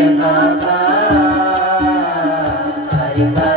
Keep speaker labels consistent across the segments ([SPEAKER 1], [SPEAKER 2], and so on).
[SPEAKER 1] Karimata Karimata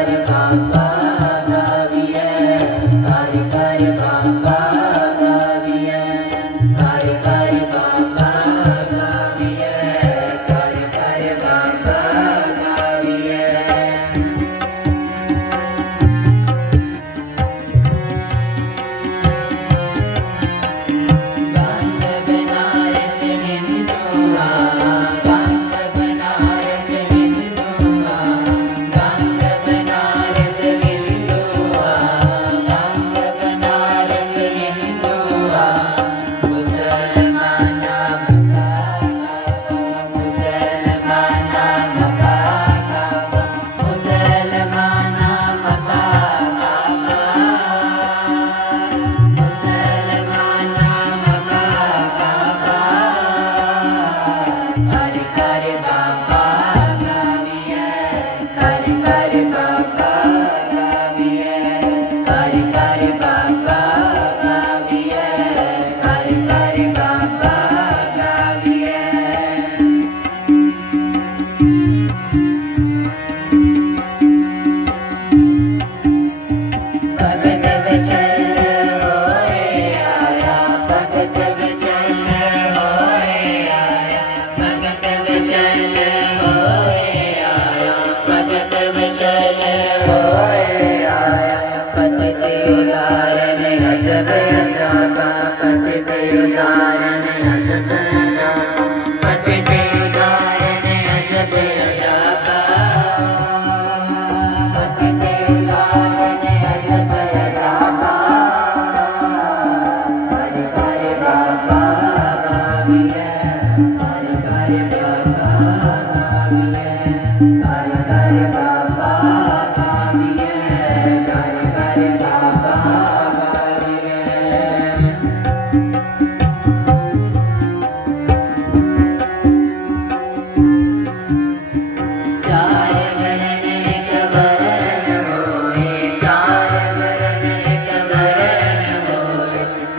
[SPEAKER 1] दया पति देव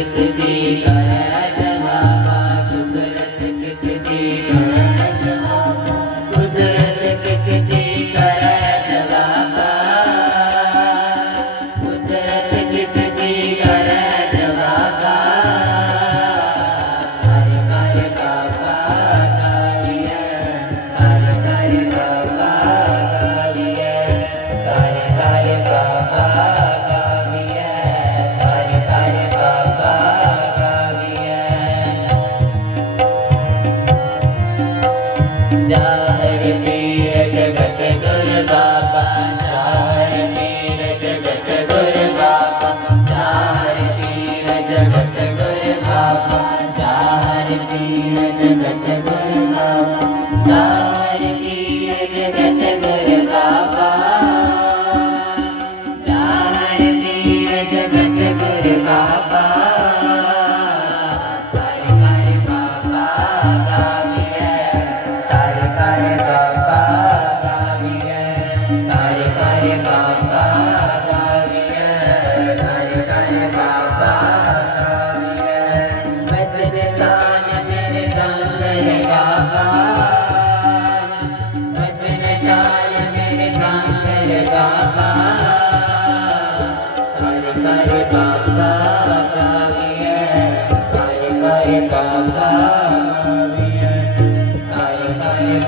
[SPEAKER 1] ರಿಸಿದೀ गुरुदा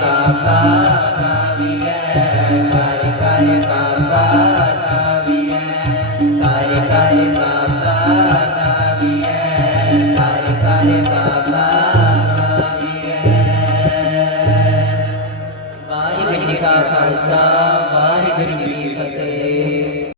[SPEAKER 1] Baba. 감사합니다.